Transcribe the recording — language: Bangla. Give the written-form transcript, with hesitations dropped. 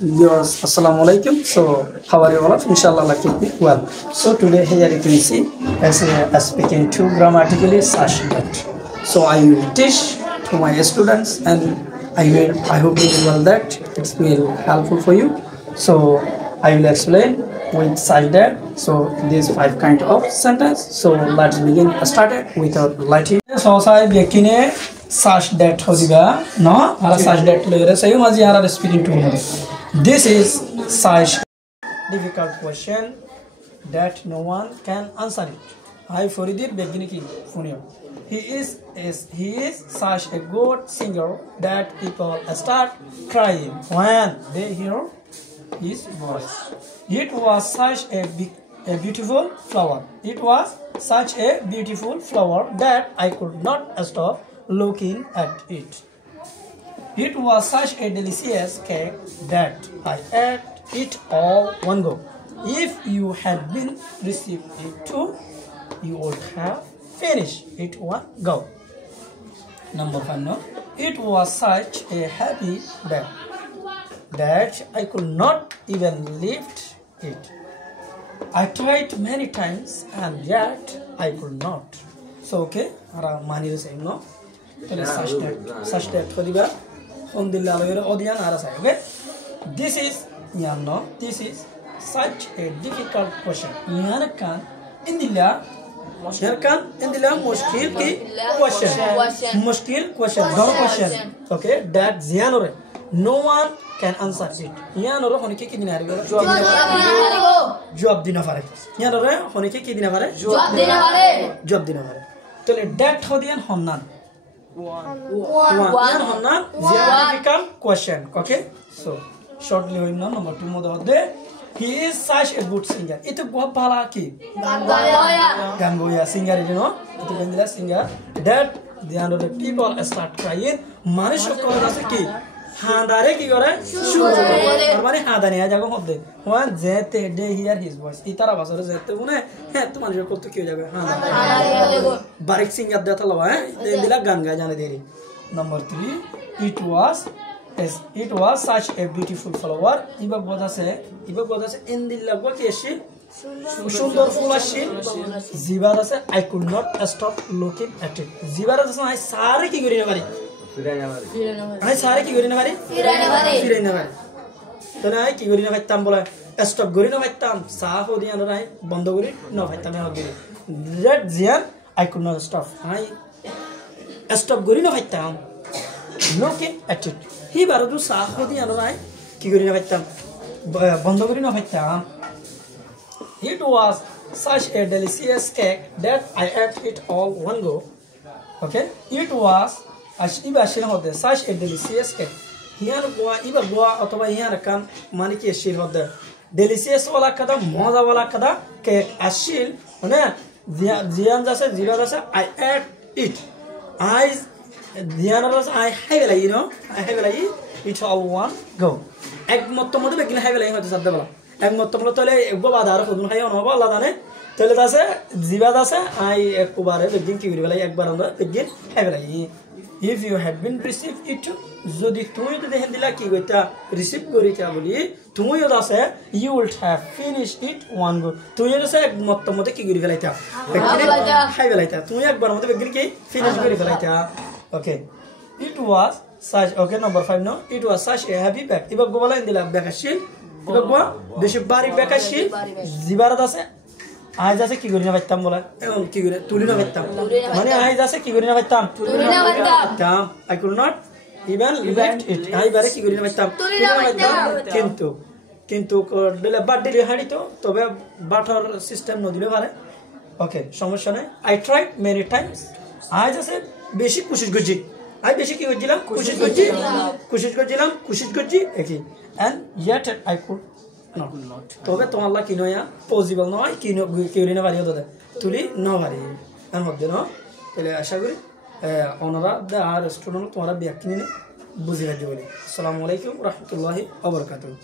Viewers, Assalamu alaikum. So, how are you all? Inshallah, Allah keep me well. So, today here you can see as speaking to grammatically such that. So, I will teach to my students and I hope you will that it will helpful for you. So, I will explain with such that. So, these 5 kind of sentence. So, let's begin. Started without lighting. So, I begin such that hodiba no ara such that later say maji ara speaking to me. This is such difficult question that no one can answer it. I Faridir begin ki funio. He is such a good singer that people start crying when they hear his voice. It was such a beautiful flower. It was such a beautiful flower that I could not stop looking at it. It was such a delicious cake that I ate it all one go. If you had been received it too, you would have finished it one go. Number 5 no. It was such a happy day that I could not even lift it. I tried many times and yet I could not. So okay, ara mani the same no. Such that for the on the audience are say okay. This is such a difficult question. Yarkan indila mushkil ki question. Mushkil question. Don't question. Okay, that zianore. No one can answer it. Yanore hone ke kidina hare. Jawab dina pare. Yanore hone ke kidina pare. Jawab dina pare. Tole that hodian honnan. One difficult question. Okay, so shortly we know number 2 modode. He is such a good singer. Itu bahut bhala ki Gangoya singer, you know. Itu bendila singer that the end of the people start crying. Manush ko jase ki handare ki gore shuru mane handane a jago hobde one jete they hear his voice itara basore jete une he to manush ko to ki ho jabe handare barik singer da thalo dila gan ga jane deri. Number 3 it was such a beautiful flower iba goda se indilla go keshi সুন্দর ফুল আসছে জিবার আছে I could not stop looking at it. Zipper আছে I সারে কি করি না পারি I সারে কি করি না পারি ফিরাই না পারি তো না কি করি না পাইতাম বলে স্টপ করি না পাইতাম সাহ দিয়া না বন্ধ করি না পাইতাম না করি that জিয়ান I could not stop I stop করি না পাইতাম looking at it হি বারো তো সাহ দিয়া না কি করি না পাইতাম বন্ধ করি না পাইতাম. It was such a delicious cake that I ate it all one go. Okay, it was such a delicious cake. Here iba goa otoba here kan mani ki ashil hode delicious wala kada moza wala kada cake ashil one jian jase jiba jase I ate it. I jian jase I have like you know I have like it all one go. Ek motto mode begin have like hote sadda bala এক মতমলো তলে একবার বাদার খুদুন খাই অনবা আল্লাহ জানে তলে আছে জিবাদ আছে আই একবারে বেগিন কি করি বলাই একবার আমরা begin হেবলাই if you had been received it যদি তুমি তো দেখেন দিলা কি কইতা রিসিভ করি কা বলি তুমিও আছে you would have finished it one go তুমি আছে এক মতমতে কি করি ফেলাইতা বেগিন হেবলাইতা তুমি একবার মতে বেগিন কি ফিনিশ করি ফেলাইতা. Okay, it was such okay number 5 no it was such a happy bag ইবা গোবালা দিলা বেকাশিল ইবা বেশি বাড়ি বেকাশিল জিবারত আছে আজ আছে কি করি না পাইতাম বলা এবং কি করে তুলি না পাইতাম মানে আজ আছে কি করি না পাইতাম তুলি না পাইতাম I could not even lift it I বারে কি করি না পাইতাম তুলি না পাইতাম কিন্তু দিলে বাট দিলে হাড়ি তো তবে বাটার সিস্টেম ন দিলে পারে. ওকে সমস্যা নাই I tried many times আজ আছে বেশি কোশিশ করছি I বেশি কি করছিলাম কোশিশ করছি একই and yet I could not তবে তোমার আল্লাহ কি নয়া পসিবল নয় কি করি না পারি হতে তুলি না পারি আমি হতে না তাহলে আশা করি ওনারা আর স্টুডেন্ট তোমরা ব্যাখ্যা নিয়ে বুঝে রাখবে বলে. আসসালামু আলাইকুম রাহমাতুল্লাহি ওয়া বারাকাতুহু.